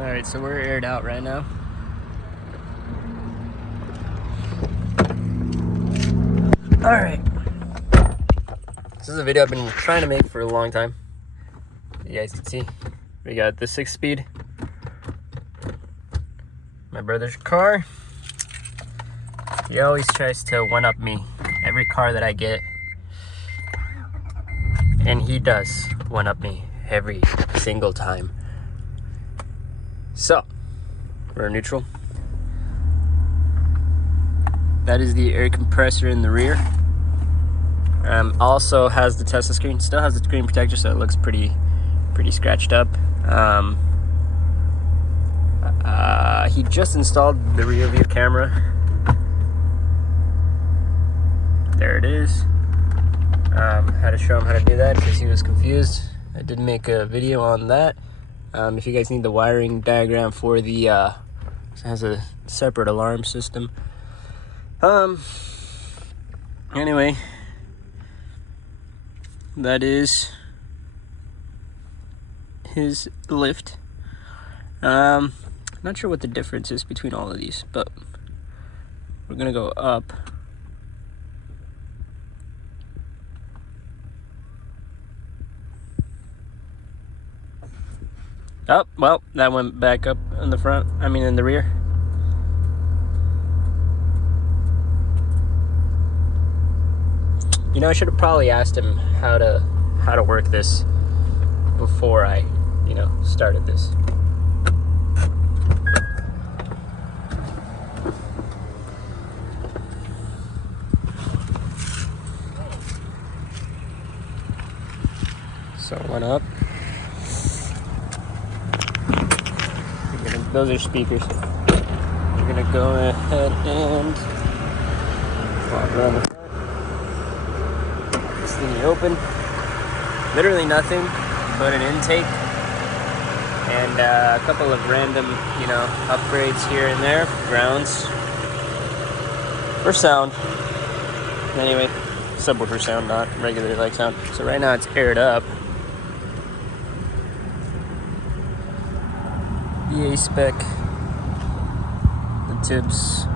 Alright, so we're aired out right now. Alright. This is a video I've been trying to make for a long time. You guys can see. We got the 6-speed. My brother's car. He always tries to one-up me. Every car that I get. And he does one-up me every single time. So, we're neutral. That is the air compressor in the rear. Also has the Tesla screen. Still has the screen protector, so it looks pretty scratched up. He just installed the rear view camera. There it is. Had to show him how to do that because he was confused. I did make a video on that. If you guys need the wiring diagram for the it has a separate alarm system. Anyway, that is his lift. Not sure what the difference is between all of these, but we're gonna go up. Oh, well, that went back up in the front, in the rear. You know, I should have probably asked him how to work this before I, started this. So it went up. Those are speakers. We're gonna go ahead and walk around the front. This thing you open. Literally nothing but an intake and a couple of random, upgrades here and there. Grounds for sound. Anyway, subwoofer sound, not regular like sound. So right now it's aired up. VA spec, the tips,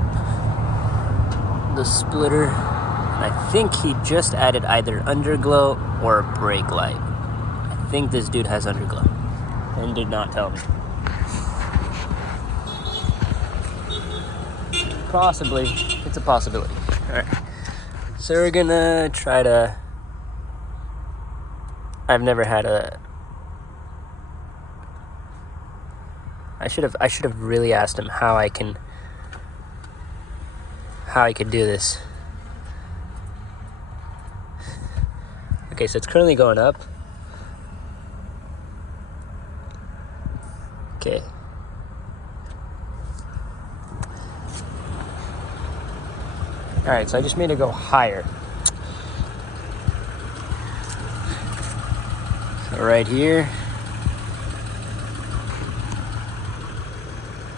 the splitter, and I think he just added either underglow or a brake light. I think this dude has underglow and did not tell me. Possibly, it's a possibility. Alright, so we're gonna try to, I've never had a, I should have really asked him how I could do this. Okay, so it's currently going up. Okay. All right, so I just made it go higher. So right here.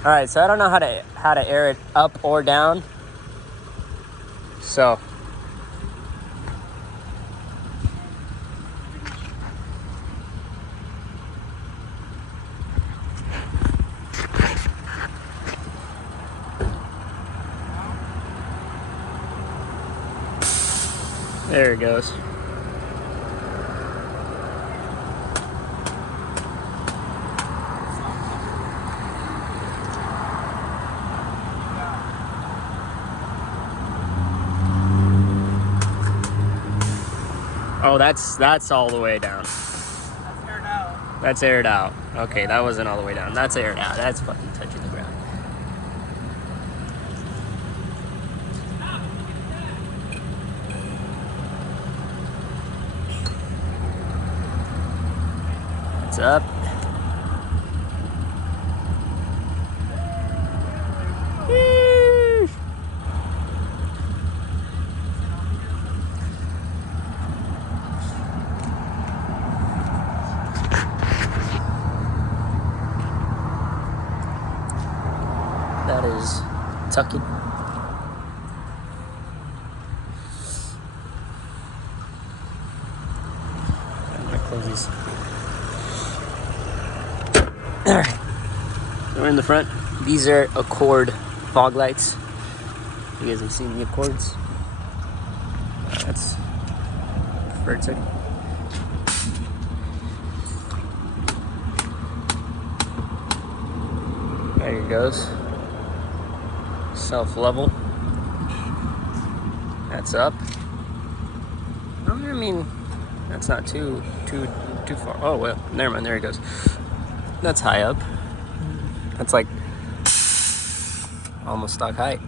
All right, so I don't know how to air it up or down. So there it goes. Oh, that's all the way down. That's aired out. That's aired out. Okay, that wasn't all the way down. That's aired out. That's fucking touching the ground. It's up. That is tucking. I'm gonna close these. Alright. we're in the front. These are Accord fog lights. You guys have seen the Accords. That's preferred setting. There it goes. Self-level. That's up. I mean, that's not too far. Oh well, never mind. There it goes. That's high up. That's like almost stock height.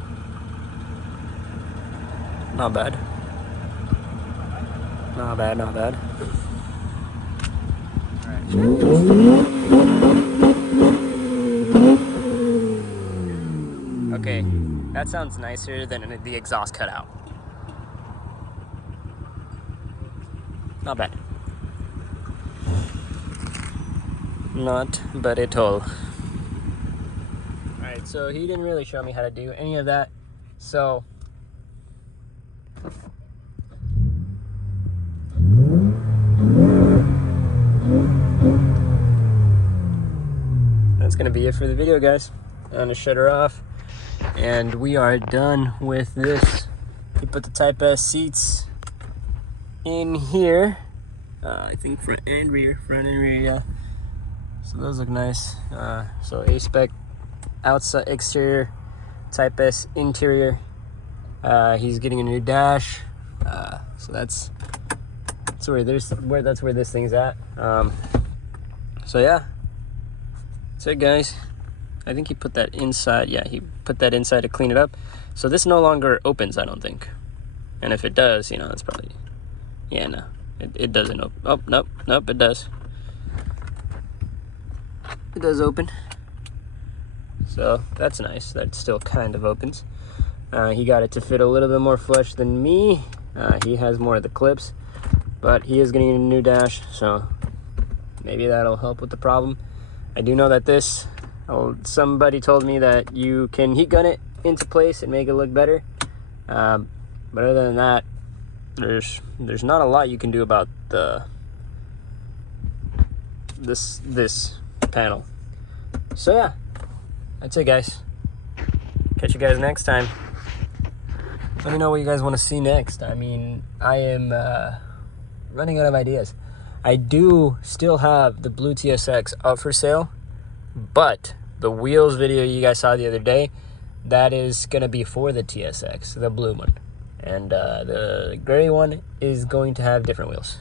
Not bad. Not bad. Not bad. All right. Okay, that sounds nicer than the exhaust cutout. Not bad. Not bad at all. Alright, so he didn't really show me how to do any of that. So that's gonna be it for the video, guys. I'm gonna shut her off. And we are done with this. We put the Type S seats in here. I think front and rear, yeah. So those look nice. So A-Spec outside exterior, Type S interior. He's getting a new dash. So that's where this thing's at. So yeah, that's it, guys. I think he put that inside. Yeah, he put that inside to clean it up. So this no longer opens, I don't think. And if it does, you know, it's probably, yeah, no, it doesn't open. Oh, nope, it does. It does open. So that's nice. That still kind of opens. He got it to fit a little bit more flush than me. He has more of the clips, but he is getting a new dash, so maybe that'll help with the problem. I do know that this, somebody told me that you can heat gun it into place and make it look better. But other than that, there's not a lot you can do about this panel. So yeah, that's it, guys. Catch you guys next time. Let me know what you guys want to see next. I mean, I am running out of ideas. I do still have the blue TSX up for sale, but the wheels video you guys saw the other day, that is going to be for the TSX, the blue one. And the gray one is going to have different wheels.